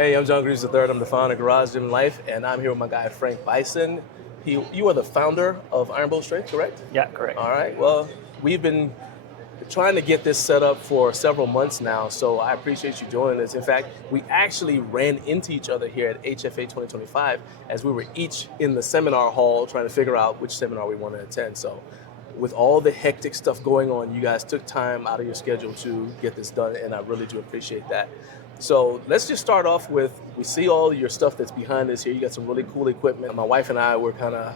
Hey, I'm John Greaves III. I'm the founder of Garage Gym Life, and I'm here with my guy Frank Bisson. You are the founder of Iron Bowl Strength, correct? Yeah, correct. All right. Well, we've been trying to get this set up for several months now, so I appreciate you joining us. In fact, we actually ran into each other here at HFA 2025 as we were each in the seminar hall trying to figure out which seminar we want to attend. So, with all the hectic stuff going on, you guys took time out of your schedule to get this done, and I really do appreciate that. So let's just start off with, we see all your stuff that's behind us here. You got some really cool equipment. My wife and I were kind of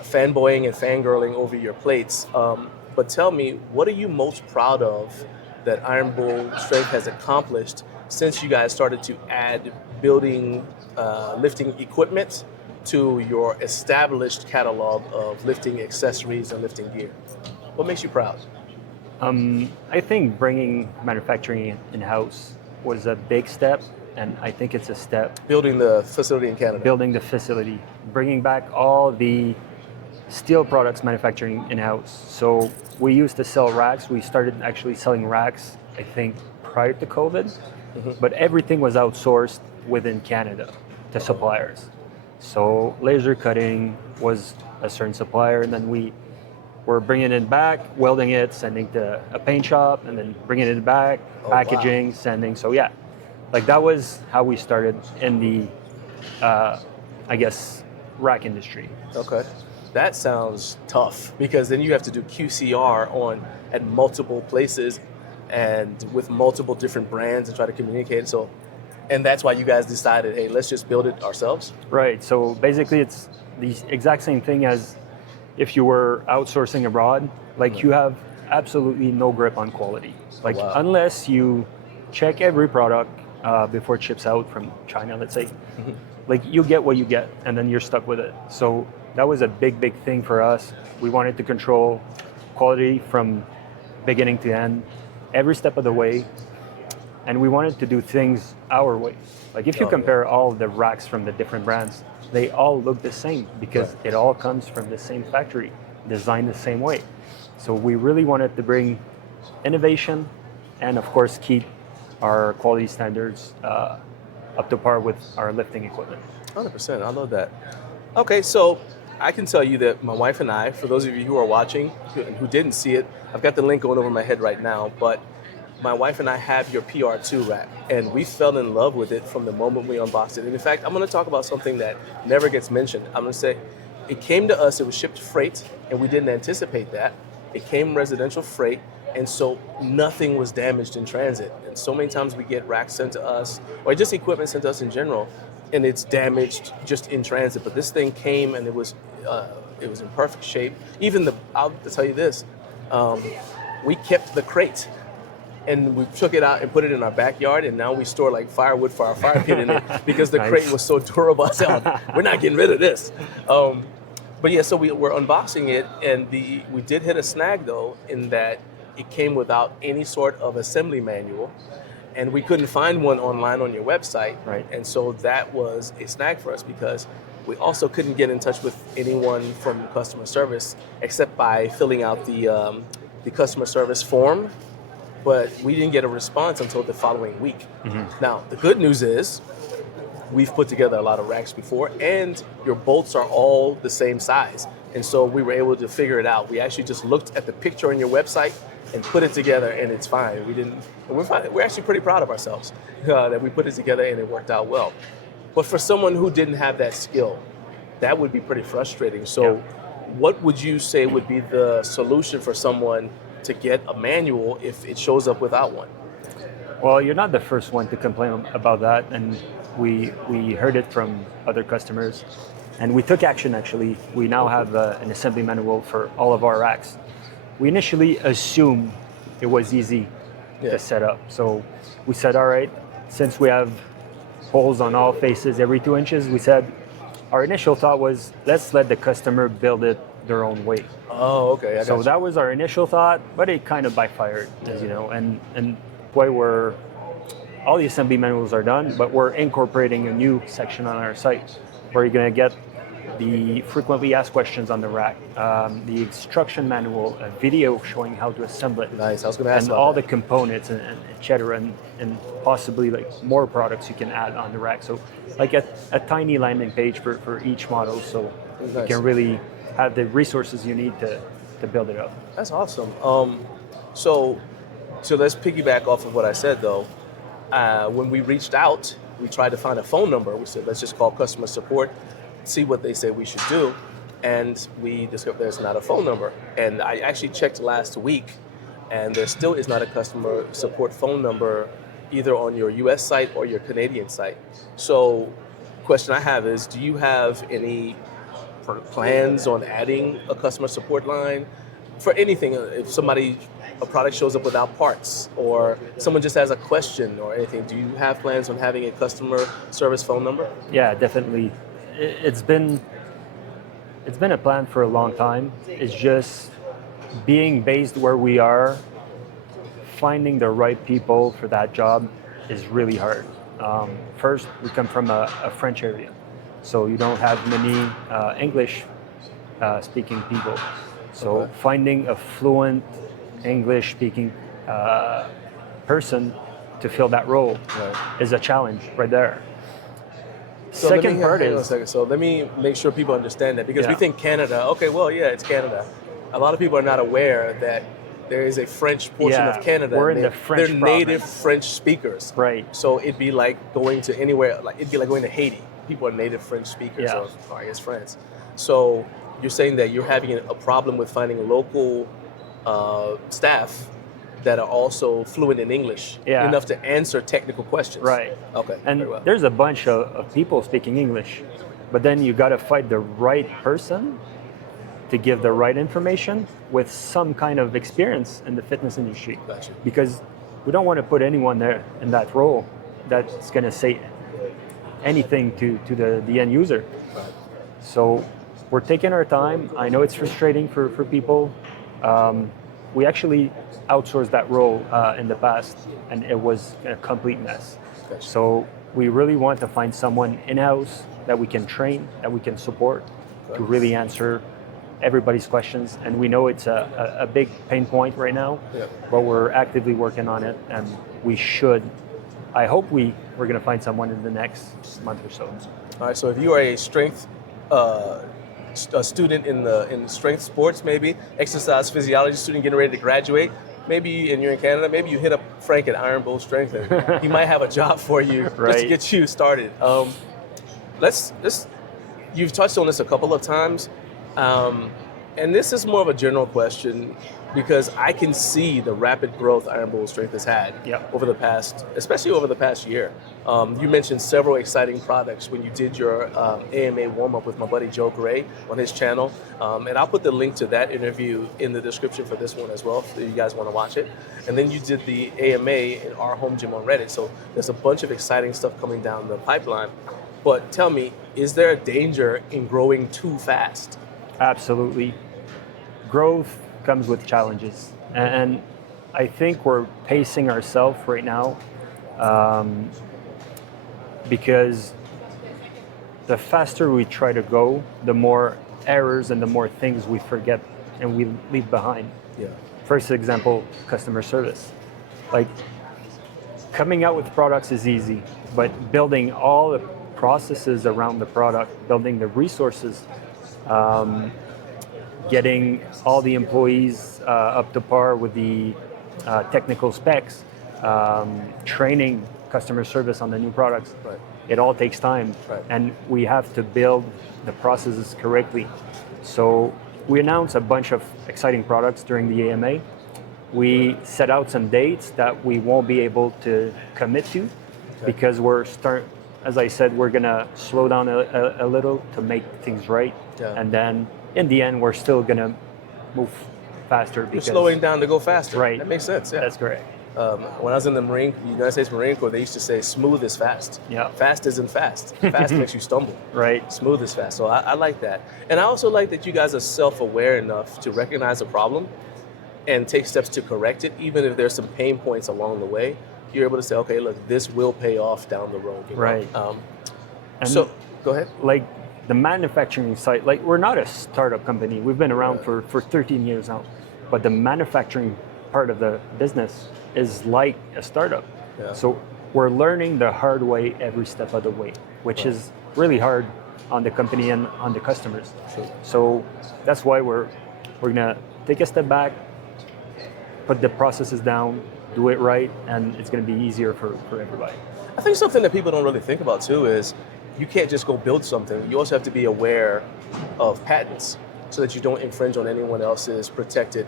fanboying and fangirling over your plates. But tell me, what are you most proud of that Iron Bowl Strength has accomplished since you guys started to add building lifting equipment to your established catalog of lifting accessories and lifting gear? What makes you proud? I think bringing manufacturing in-house was a big step, and I think it's a step. Building the facility in Canada. Building the facility, bringing back all the steel products manufacturing in-house. So we used to sell racks. We started actually selling racks, I think, prior to COVID, but everything was outsourced within Canada to suppliers. So laser cutting was a certain supplier, and then we were bringing it back, welding it, sending to a paint shop, and then bringing it back, packaging, sending. So yeah, like that was how we started in the, I guess, rack industry. Okay. That sounds tough because then you have to do QCR at multiple places and with multiple different brands and try to communicate. So, and that's why you guys decided, hey, let's just build it ourselves. Right. So basically, it's the exact same thing as if you were outsourcing abroad. Like you have absolutely no grip on quality. Like unless you check every product before it ships out from China, let's say, like you get what you get, and then you're stuck with it. So that was a big thing for us. We wanted to control quality from beginning to end, every step of the way, and we wanted to do things our way. Like if you compare all the racks from the different brands, they all look the same because it all comes from the same factory, designed the same way. So we really wanted to bring innovation and of course keep our quality standards up to par with our lifting equipment. 100%, I love that. Okay, so I can tell you that my wife and I, for those of you who are watching who didn't see it, I've got the link going over my head right now, but my wife and I have your PR2 rack, and we fell in love with it from the moment we unboxed it. And in fact, I'm going to talk about something that never gets mentioned. I'm going to say it came to us, it was shipped freight, and we didn't anticipate that. It came residential freight, and so nothing was damaged in transit. And so many times we get racks sent to us, or just equipment sent to us in general, and it's damaged just in transit. But this thing came, and it was in perfect shape. Even I'll tell you this, we kept the crate. And we took it out and put it in our backyard, and now we store like firewood for our fire pit in it because the crate was so durable. I said, we're not getting rid of this. But yeah, so we're unboxing it, and we did hit a snag though, in that it came without any sort of assembly manual, and we couldn't find one online on your website. Right. And so that was a snag for us because we also couldn't get in touch with anyone from customer service except by filling out the customer service form. But we didn't get a response until the following week. Now, the good news is we've put together a lot of racks before, and your bolts are all the same size. And so we were able to figure it out. We actually just looked at the picture on your website and put it together, and it's fine. We're actually pretty proud of ourselves that we put it together and it worked out well. But for someone who didn't have that skill, that would be pretty frustrating. So what would you say would be the solution for someone to get a manual if it shows up without one? Well, you're not the first one to complain about that, and we heard it from other customers, and we took action actually. We now have an assembly manual for all of our racks. We initially assumed it was easy to set up, so we said, all right, since we have holes on all faces every 2 inches, we said our initial thought was let's let the customer build it their own way. Oh, okay. So that was our initial thought, but it kind of backfired, as you know. And why all the assembly manuals are done, but we're incorporating a new section on our site where you're going to get the frequently asked questions on the rack, the instruction manual, a video showing how to assemble it. Nice. I was going to ask and about all that. the components and et cetera, and possibly like more products you can add on the rack. So like a tiny landing page for each model, so you Nice. can really have the resources you need to build it up. That's awesome. So let's piggyback off of what I said though. When we reached out, we tried to find a phone number. We said, let's just call customer support, see what they say we should do. And we discovered there's not a phone number. And I actually checked last week, and there still is not a customer support phone number either on your US site or your Canadian site. So question I have is, do you have any plans on adding a customer support line for anything? If a product shows up without parts, or someone just has a question or anything, do you have plans on having a customer service phone number? Yeah, definitely. It's been a plan for a long time. It's just being based where we are, finding the right people for that job is really hard. First, we come from a French area, so you don't have many English speaking people. So Okay. finding a fluent English speaking person to fill that role is a challenge right there. So Second part hang on a is, second. So let me make sure people understand that, because we Yeah. think Canada, okay, well, yeah, it's Canada. A lot of people are not aware that there is a French portion Yeah, of Canada. we're and in they're- the French They're native province. French speakers. Right. So it'd be like going to anywhere, like it'd be like going to Haiti. People are native French speakers, Yeah. or I guess France. So you're saying that you're having a problem with finding local staff that are also fluent in English, Yeah. enough to answer technical questions. Right. Okay. And very well. there's a bunch of people speaking English, but then you got to find the right person to give the right information with some kind of experience in the fitness industry. Gotcha. Because we don't want to put anyone there in that role that's going to say anything to the end user. Right. So we're taking our time. I know it's frustrating for people. We actually outsourced that role in the past, and it was a complete mess. Gotcha. So we really want to find someone in-house that we can train, that we can support to really answer everybody's questions. And we know it's a big pain point right now, Yeah. but we're actively working on it, and I hope we're going to find someone in the next month or so. All right. So if you are a strength a student in strength sports, maybe exercise physiology student getting ready to graduate, maybe, and you're in Canada, maybe you hit up Frank at Iron Bull Strength, and he might have a job for you just to Right. get you started. You've touched on this a couple of times, and this is more of a general question, because I can see the rapid growth Iron Bull Strength has had Yep. especially over the past year. You mentioned several exciting products when you did your AMA warm-up with my buddy Joe Gray on his channel. And I'll put the link to that interview in the description for this one as well, if you guys want to watch it. And then you did the AMA in our home gym on Reddit. So there's a bunch of exciting stuff coming down the pipeline. But tell me, is there a danger in growing too fast? Absolutely. Growth comes with challenges. And I think we're pacing ourselves right now because the faster we try to go, the more errors and the more things we forget and we leave behind. Yeah. First example, customer service. Like, coming out with products is easy, but building all the processes around the product, building the resources, getting all the employees up to par with the technical specs, training customer service on the new products. Right. It all takes time, Right. and we have to build the processes correctly. So we announced a bunch of exciting products during the AMA. We set out some dates that we won't be able to commit to because as I said, we're gonna slow down a little to make things right. Yeah. And then in the end, we're still gonna move faster You're because slowing down to go faster. Right. That makes sense. Yeah. That's correct. When I was in the United States Marine Corps, they used to say smooth is fast. Yeah. Fast isn't fast. Fast makes you stumble. Right. Smooth is fast. So I like that. And I also like that you guys are self-aware enough to recognize a problem and take steps to correct it, even if there's some pain points along the way. You're able to say, okay, look, this will pay off down the road. You know? Right. And So go ahead. like the manufacturing side, like we're not a startup company. We've been around for 13 years now, but the manufacturing part of the business is like a startup. Yeah. So we're learning the hard way every step of the way, which is really hard on the company and on the customers. Sure. So that's why we're gonna take a step back, put the processes down, do it right, and it's gonna be easier for everybody. I think something that people don't really think about too is you can't just go build something. You also have to be aware of patents so that you don't infringe on anyone else's protected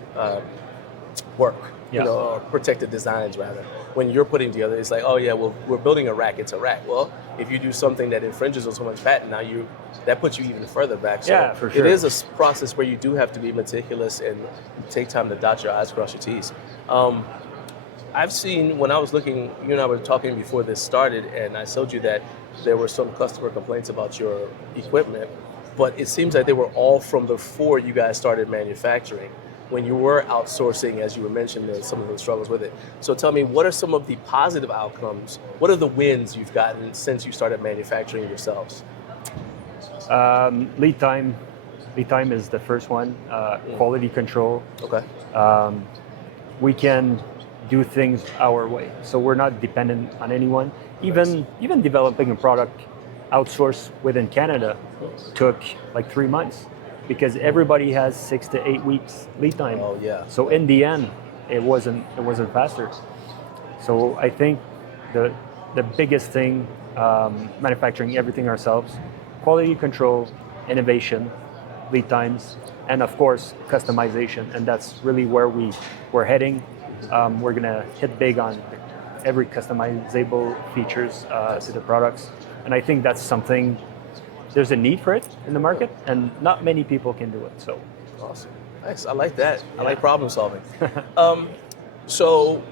work, Yeah. or protected designs rather. When you're putting together, it's like, oh yeah, well, we're building a rack, it's a rack. Well, if you do something that infringes on someone's patent, now that puts you even further back. So Yeah, for sure. it is a process where you do have to be meticulous and take time to dot your I's, cross your T's. I've seen, when I was looking, you and I were talking before this started, and I told you that there were some customer complaints about your equipment, but it seems like they were all from before you guys started manufacturing, when you were outsourcing, as you were mentioning, some of the struggles with it. So tell me, what are some of the positive outcomes? What are the wins you've gotten since you started manufacturing yourselves? Lead time is the first one. Quality control. Okay. We can do things our way, so we're not dependent on anyone. Even developing a product outsourced within Canada took like 3 months because everybody has 6 to 8 weeks lead time. Oh yeah. So in the end, it wasn't faster. So I think the biggest thing, manufacturing everything ourselves, quality control, innovation, lead times, and of course customization, and that's really where we're heading. We're gonna hit big on every customizable features to the products, and I think that's something. There's a need for it in the market, and not many people can do it. So awesome, nice. I like that. Yeah. I like problem solving. So,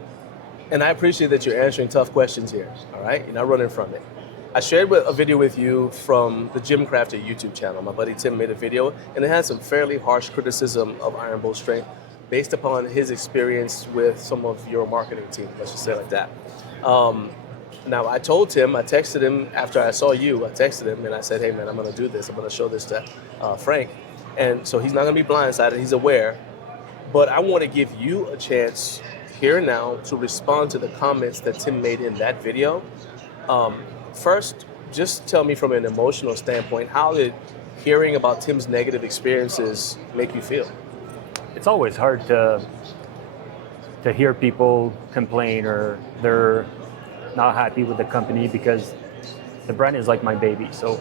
and I appreciate that you're answering tough questions here. All right, you're not running from it. I shared a video with you from the Gym Crafter YouTube channel. My buddy Tim made a video, and it had some fairly harsh criticism of Iron Bowl strength based upon his experience with some of your marketing team, let's just say it like that. Now, I told Tim, I texted him after I saw you, I texted him and I said, hey man, I'm gonna do this. I'm gonna show this to Frank. And so he's not gonna be blindsided, he's aware. But I wanna give you a chance here and now to respond to the comments that Tim made in that video. First, just tell me from an emotional standpoint, how did hearing about Tim's negative experiences make you feel? it's always hard to hear people complain or they're not happy with the company because the brand is like my baby. So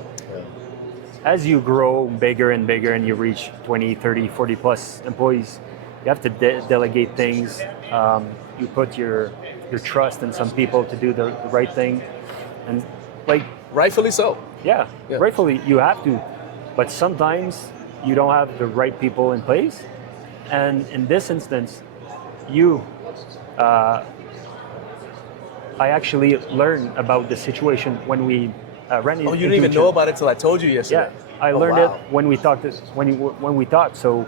as you grow bigger and bigger and you reach 20, 30, 40 plus employees, you have to delegate things. You put your trust in some people to do the right thing. And like, rightfully so. Yeah, rightfully you have to. But sometimes you don't have the right people in place. And in this instance, I actually learned about the situation when we ran into. Oh, you didn't even know about it till I told you yesterday. Yeah, I learned it when we talked. When we talked. So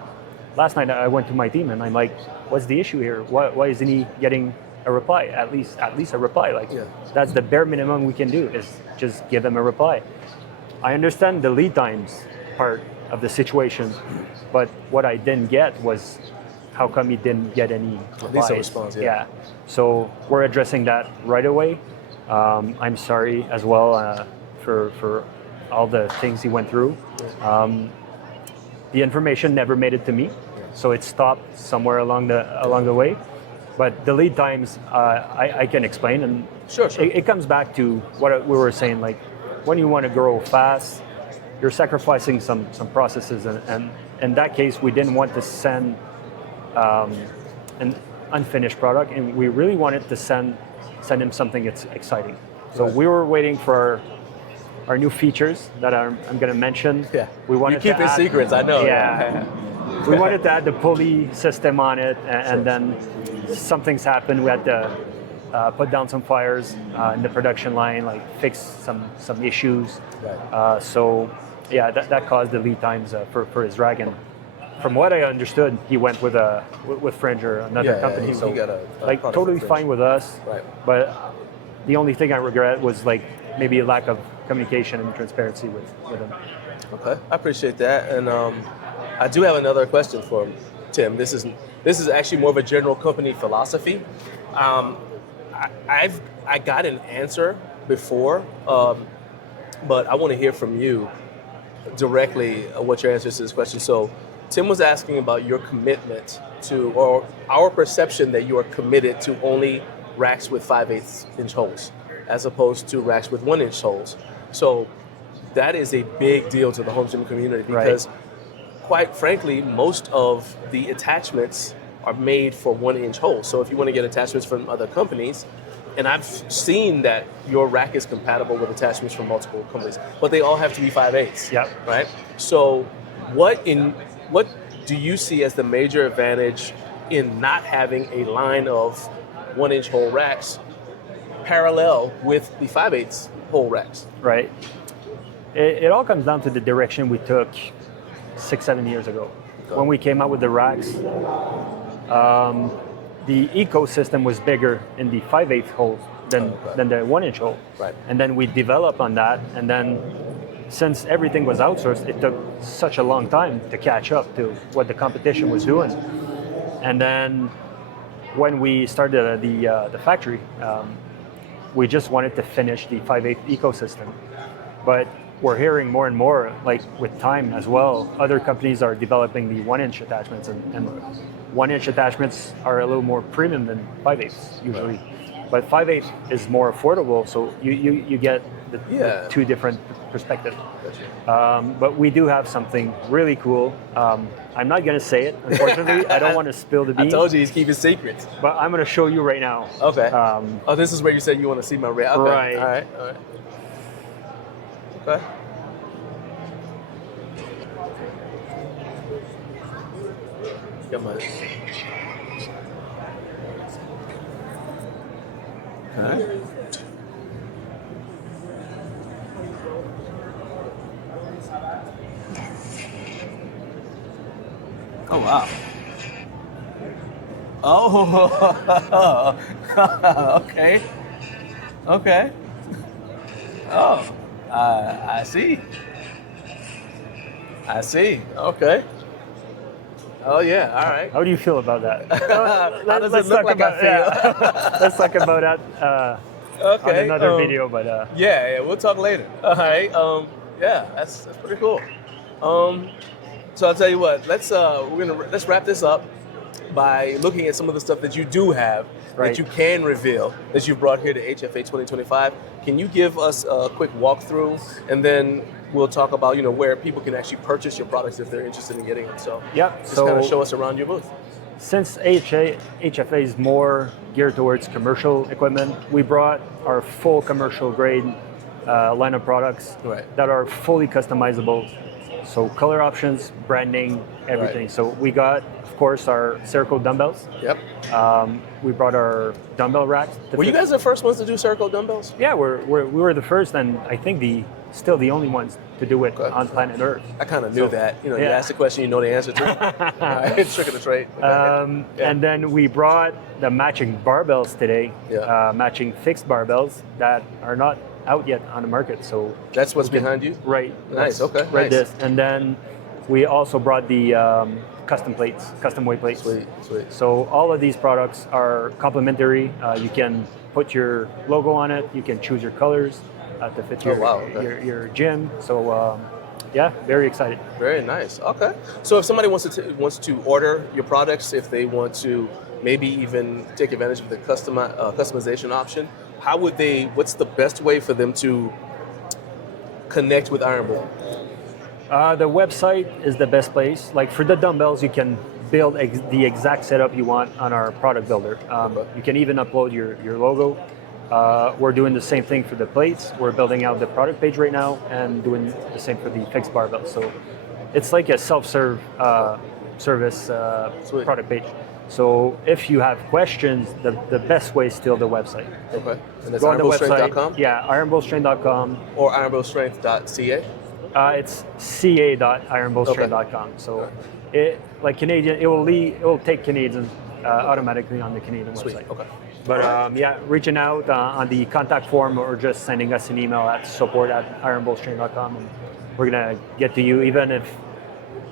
last night I went to my team and I'm like, "What's the issue here? Why isn't he getting a reply? At least a reply. Like that's the bare minimum we can do is just give them a reply." I understand the lead times part of the situation, but what I didn't get was how come he didn't get any replies. At least a response. Yeah. So we're addressing that right away. I'm sorry as well for all the things he went through. The information never made it to me, so it stopped somewhere along the way. But the lead times, I can explain, and Sure. It comes back to what we were saying. Like when you want to grow fast, you're sacrificing some processes, and in that case, we didn't want to send an unfinished product, and we really wanted to send him something that's exciting. So we were waiting for our new features that I'm going to mention. Yeah, we wanted you keep his secrets, I know. Yeah, we wanted to add the pulley system on it, and then something's happened. We had to put down some fires in the production line, like fix some issues. Right. So yeah, that caused the lead times for his rag. And from what I understood, he went with Fringe or another company. he So got a like product totally from fine with us. Right. But the only thing I regret was like maybe a lack of communication and transparency with them. Okay, I appreciate that, and I do have another question for Tim. This is actually more of a general company philosophy. I got an answer before, but I want to hear from you directly what your answer is to this question. So, Tim was asking about your commitment to, or our perception that you are committed to only racks with 5/8 inch holes, as opposed to racks with 1 inch holes. So that is a big deal to the home gym community because, quite frankly, most of the attachments are made for 1 inch holes. So if you want to get attachments from other companies, and I've seen that your rack is compatible with attachments from multiple companies, but they all have to be 5/8. Yep. Right. So what do you see as the major advantage in not having a line of 1 inch hole racks parallel with the 5/8 hole racks? Right. It all comes down to the direction we took 6-7 years ago. Okay. When we came out with the racks, the ecosystem was bigger in the 5/8 hole than the 1 inch hole. Right. And then we developed on that, and then since everything was outsourced, it took such a long time to catch up to what the competition was doing. And then when we started the factory, we just wanted to finish the 5/8 ecosystem. But we're hearing more and more, like with time as well, other companies are developing the 1 inch attachments, and 1 inch attachments are a little more premium than 5/8 usually. But 5/8 is more affordable, so you get the two different perspectives. But we do have something really cool. I'm not going to say it, unfortunately. I don't want to spill the beans. I told you he's keeping secrets. But I'm going to show you right now. Okay. This is where you said you want to see my rack. Okay. Right. All right. Okay. Come on. Okay. Oh wow. Oh. Okay. Okay. Oh. I see. I see. Okay. Oh yeah. All right. How do you feel about that? How does it look like I feel? Let's talk about that on another video. But yeah, we'll talk later. All right. Yeah, that's pretty cool. So I'll tell you what. Let's wrap this up by looking at some of the stuff that you do have that you can reveal that you've brought here to HFA 2025. Can you give us a quick walkthrough, and then we'll talk about where people can actually purchase your products if they're interested in getting them. So just kind of show us around your booth. Since HFA is more geared towards commercial equipment, we brought our full commercial grade line of products that are fully customizable. So color options, branding, everything. Right. So we got, of course, our Circle dumbbells. Yep. We brought our dumbbell racks. Were you guys the first ones to do Circle dumbbells? Yeah, we were the first, and I think still the only ones to do it on planet Earth. I kind of knew that. You ask the question, you know the answer to. It's trick of the trade. And then we brought the matching barbells today, matching fixed barbells that are not out yet on the market. So that's what's behind you? Right. Nice, okay. Right, nice. And then we also brought the custom plates, custom weight plates. Sweet. So all of these products are complementary. You can put your logo on it. You can choose your colors to fit your gym. So very excited. Very nice. Okay. So if somebody wants to order your products, if they want to maybe even take advantage of the customization option, what's the best way for them to connect with Iron Bull? The website is the best place. Like for the dumbbells, you can build the exact setup you want on our product builder. You can even upload your logo. We're doing the same thing for the plates. We're building out the product page right now and doing the same for the fixed barbell. So it's like a self-serve service product page. So if you have questions, the best way is still the website. Okay. And that's go on the website. ironbullstrength.com? Yeah, ironbullstrength.com. Or ironbullstrength.ca? It's ca.ironbullstrength.com. So it, like Canadian, it will take Canadians automatically on the Canadian website. Okay. But yeah, reaching out on the contact form or just sending us an email at support@ironbullstrength.com, and we're gonna get to you. Even if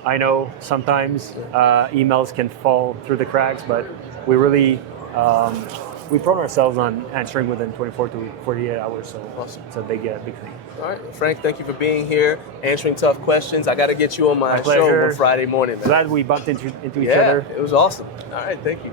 I know sometimes emails can fall through the cracks, but we really we pride ourselves on answering within 24 to 48 hours. So Awesome. it's a big thing. All right, Frank, thank you for being here, answering tough questions. I got to get you on my show pleasure. on Friday morning, man. Glad we bumped into each Yeah, other. it was awesome. All right, thank you.